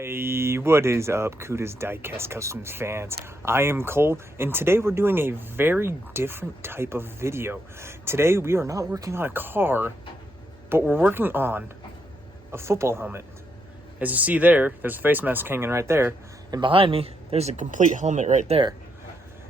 Hey, what is up, Cuda's Diecast Customs fans? I am Cole, and today we're doing a very different type of video. Today we are not working on a car, but we're working on a football helmet. As you see there, there's a face mask hanging right there, and behind me, there's a complete helmet right there.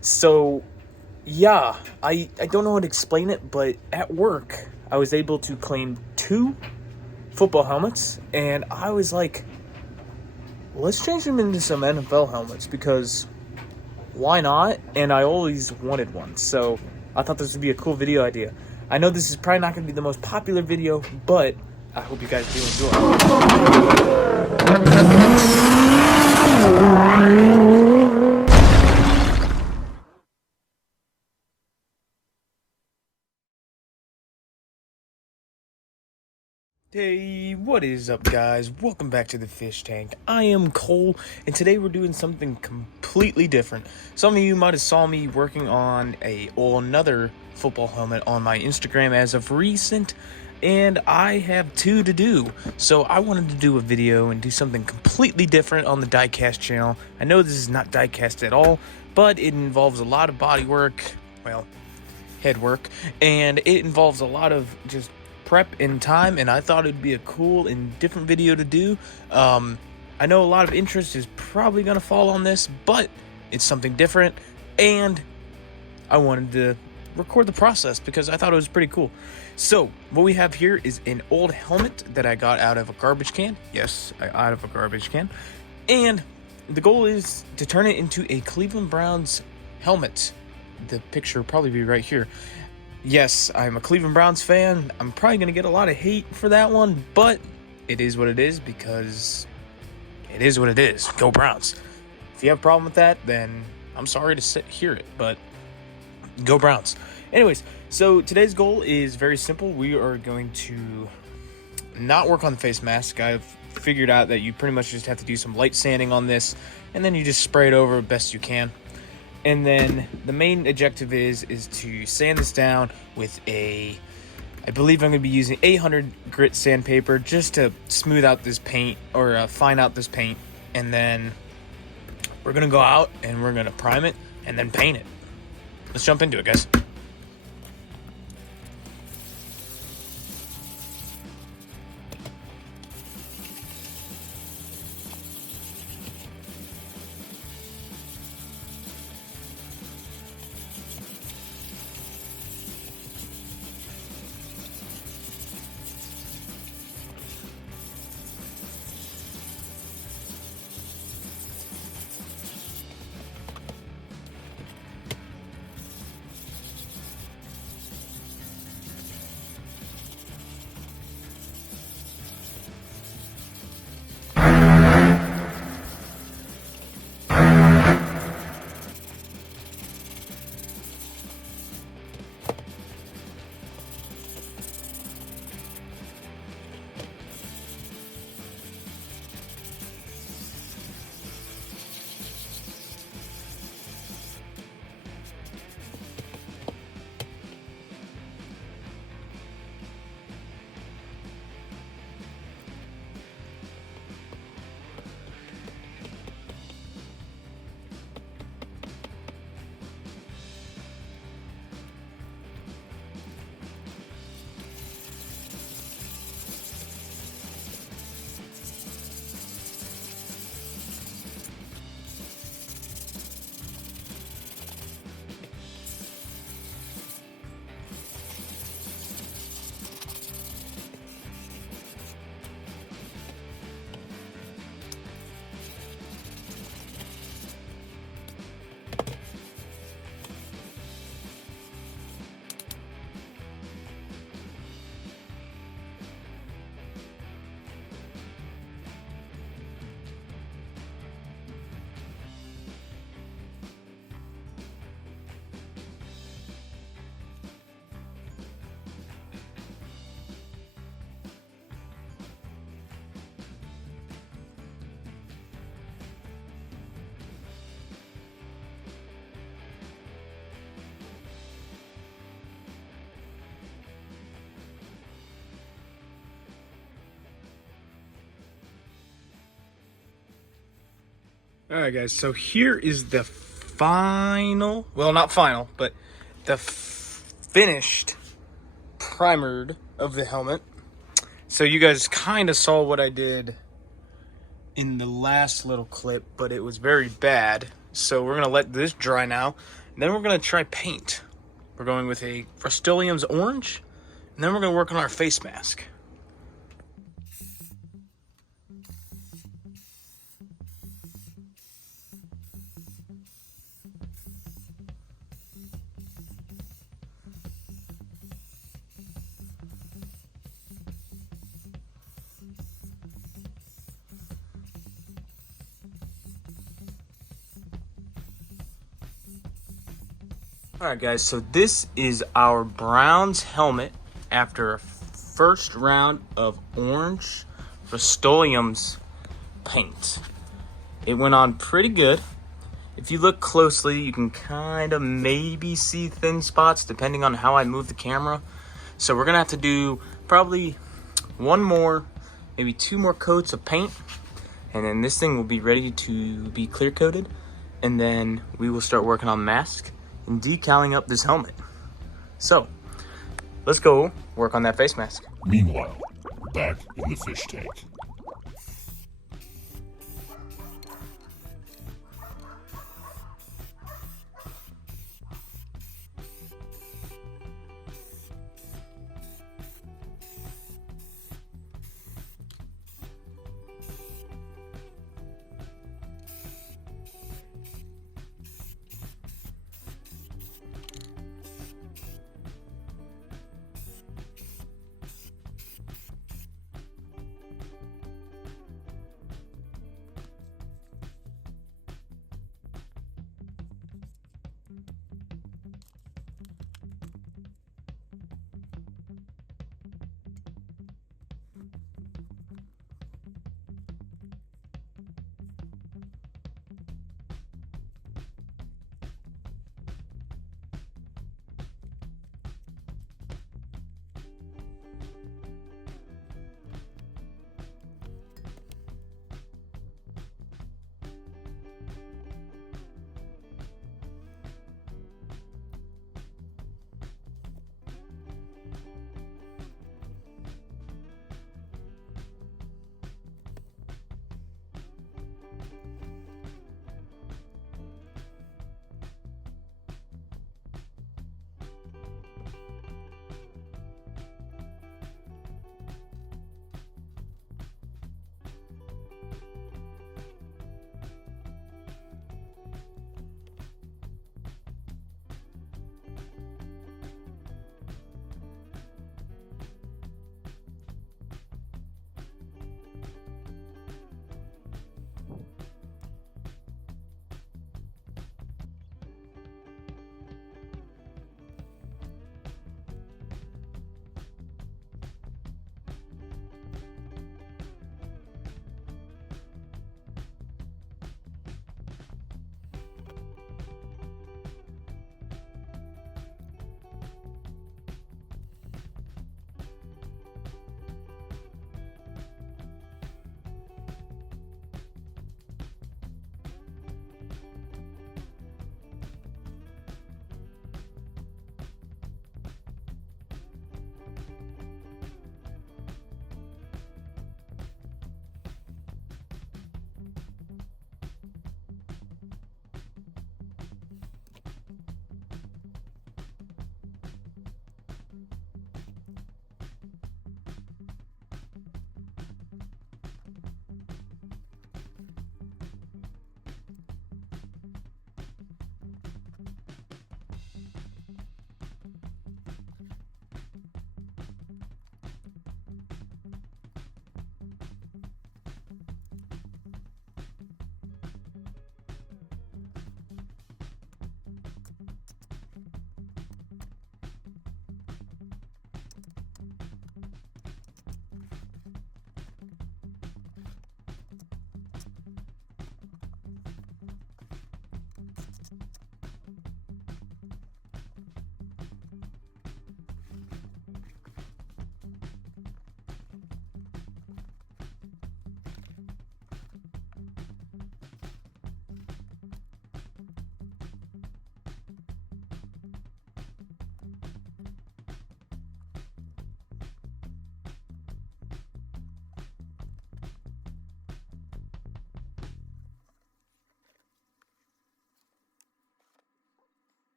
So, yeah, I don't know how to explain it, but at work, I was able to claim 2 football helmets, and I was like, let's change them into some NFL helmets, because why not? And I always wanted one, so I thought this would be a cool video idea. I know this is probably not going to be the most popular video, but I hope you guys do enjoy. Hey, what is up, guys? Welcome back to the fish tank. I am Cole, and today we're doing something completely different. Some of you might have saw me working on another football helmet on my Instagram as of recent, and I have 2 to do. So I wanted to do a video and do something completely different on the Diecast channel. I know this is not Diecast at all, but it involves a lot of body work, well, head work, and it involves a lot of just prep in time, and I thought it'd be a cool and different video to do. I know a lot of interest is probably gonna fall on this, but it's something different, and I wanted to record the process because I thought it was pretty cool. So what we have here is an old helmet that I got out of a garbage can. Yes, out of a garbage can. And the goal is to turn it into a Cleveland Browns helmet. The picture will probably be right here. Yes, I'm a Cleveland Browns fan. I'm probably going to get a lot of hate for that one, but it is what it is because it is what it is. Go Browns. If you have a problem with that, then I'm sorry to hear it, but go Browns. Anyways, so today's goal is very simple. We are going to not work on the face mask. I've figured out that you pretty much just have to do some light sanding on this, and then you just spray it over best you can. And then the main objective is to sand this down with I believe I'm going to be using 800 grit sandpaper just to smooth out this paint, or fine out this paint. And then we're going to go out and we're going to prime it and then paint it. Let's jump into it, guys. Alright guys, so here is the final, well not final, but the finished primered of the helmet. So you guys kind of saw what I did in the last little clip, but it was very bad. So we're gonna let this dry now, and then we're gonna try paint. We're going with a Rust-Oleum's orange, and then we're gonna work on our face mask. Alright guys, so this is our Browns helmet after a first round of orange Rust-Oleum's paint. It went on pretty good. If you look closely, you can kind of maybe see thin spots depending on how I move the camera. So we're going to have to do probably one more, maybe two more coats of paint. And then this thing will be ready to be clear coated. And then we will start working on mask and decaling up this helmet. So, let's go work on that face mask. Meanwhile, back in the fish tank.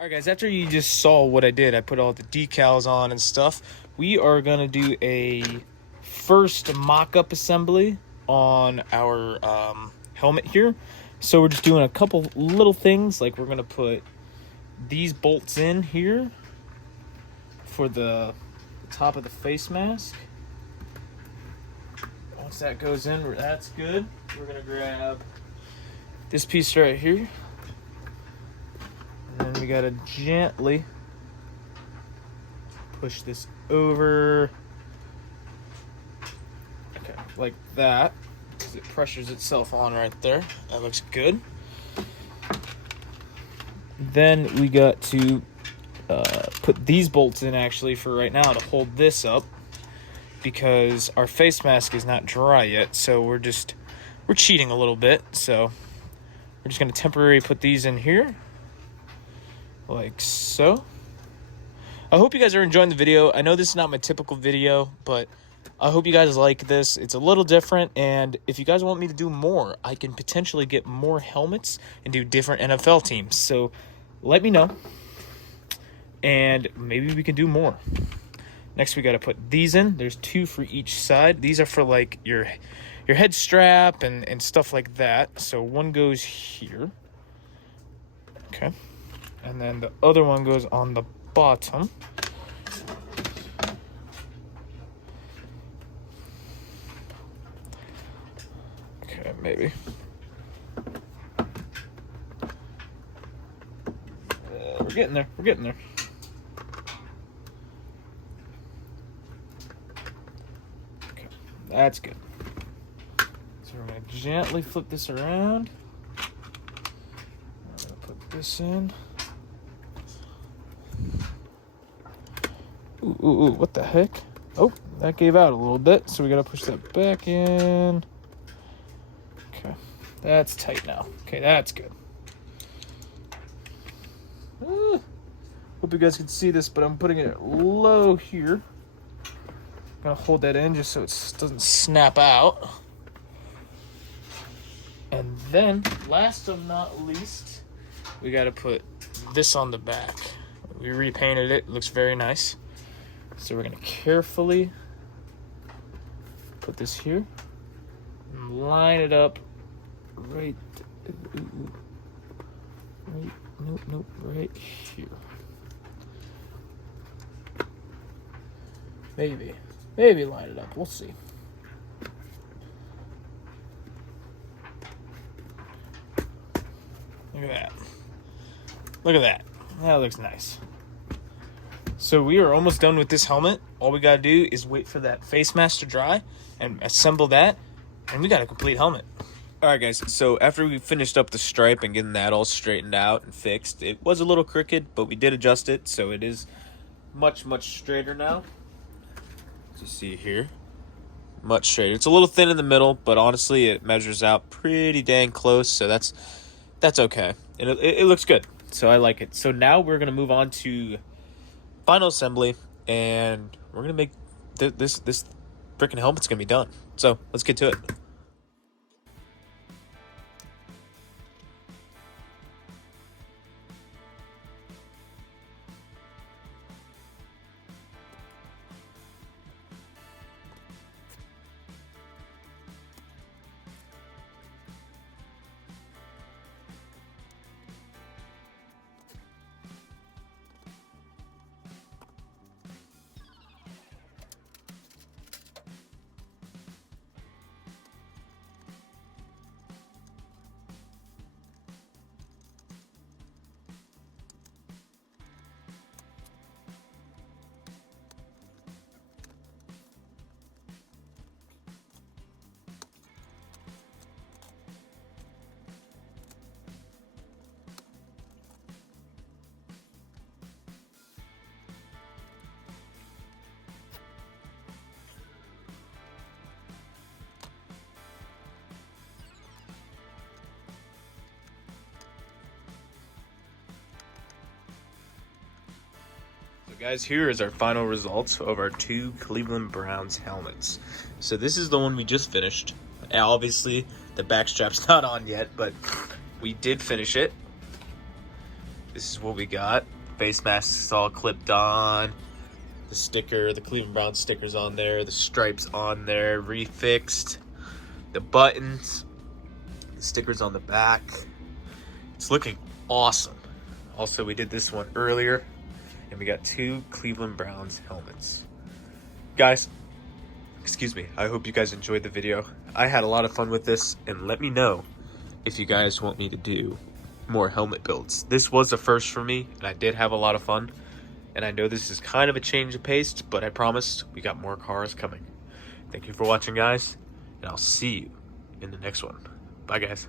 Alright guys, after you just saw what I did, I put all the decals on and stuff, we are going to do a first mock-up assembly on our helmet here. So we're just doing a couple little things, like we're going to put these bolts in here for the top of the face mask. Once that goes in, that's good. We're going to grab this piece right here. And then we gotta gently push this over. Okay, like that. Because it pressures itself on right there. That looks good. Then we got to put these bolts in actually for right now to hold this up. Because our face mask is not dry yet. So we're cheating a little bit. So we're just gonna temporarily put these in here. Like so. I hope you guys are enjoying the video. I know this is not my typical video, but I hope you guys like this. It's a little different, and if you guys want me to do more, I can potentially get more helmets and do different NFL teams. So let me know, and maybe we can do more. Next, we got to put these in. There's 2 for each side. These are for like your head strap and stuff like that. So one goes here. Okay. And then the other one goes on the bottom. Okay, maybe. We're getting there. We're getting there. Okay, that's good. So we're going to gently flip this around. I'm going to put this in. Ooh, what the heck? Oh, that gave out a little bit, so we gotta push that back in. Okay, that's tight now. Okay, that's good. Hope you guys can see this, but I'm putting it low here. I'm gonna hold that in just so it doesn't snap out. And then, last but not least, we gotta put this on the back. We repainted it, looks very nice. So we're going to carefully put this here and line it up right here. Maybe line it up. We'll see. Look at that. Look at that. That looks nice. So we are almost done with this helmet. All we gotta do is wait for that face mask to dry and assemble that, and we got a complete helmet. Alright guys, so after we finished up the stripe and getting that all straightened out and fixed, it was a little crooked, but we did adjust it, so it is much straighter now. As you see here, much straighter. It's a little thin in the middle, but honestly it measures out pretty dang close, so that's okay. And it looks good, so I like it. So now we're gonna move on to final assembly, and we're gonna make this freaking helmet's gonna be done. So let's get to it. Guys, here is our final results of our 2 Cleveland Browns helmets. So this is the one we just finished. Obviously, the back strap's not on yet, but we did finish it. This is what we got. Face masks all clipped on. The sticker, the Cleveland Browns sticker's on there. The stripes on there, refixed. The buttons. The stickers on the back. It's looking awesome. Also, we did this one earlier, and we got 2 Cleveland Browns helmets. Guys, excuse me, I hope you guys enjoyed the video. I had a lot of fun with this, and let me know if you guys want me to do more helmet builds. This was a first for me, and I did have a lot of fun. And I know this is kind of a change of pace, but I promised we got more cars coming. Thank you for watching, guys, and I'll see you in the next one. Bye, guys.